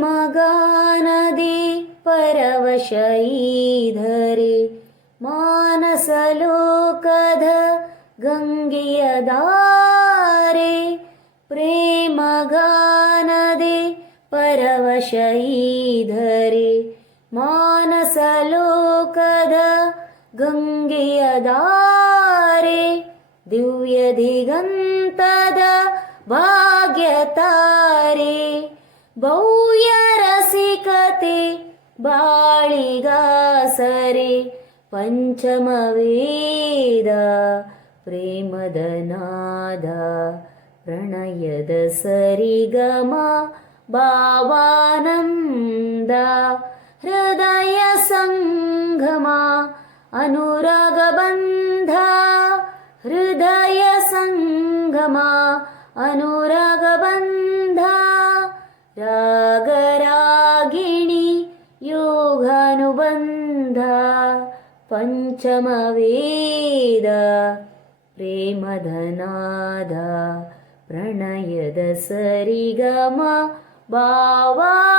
प्रेमगानदे परवशैधरे मानसलोकध गङ्गियदारे प्रेमगानदे परवशैधरे मानसलोकद गङ्गियदारे दिव्यदिगन्तद भाग्यतारे भव्यरसिकते बाळिगासरे पञ्चमवेद प्रेमदनाद प्रणयद सरिगमा भावानन्द हृदयसङ्गमा अनुरागबन्धा हृदयसङ्गमा अनुरागबन्धा रागरागिणि योगानुबन्धा पञ्चमवेद प्रेमधनाद प्रणयद सरिगम भावानन्द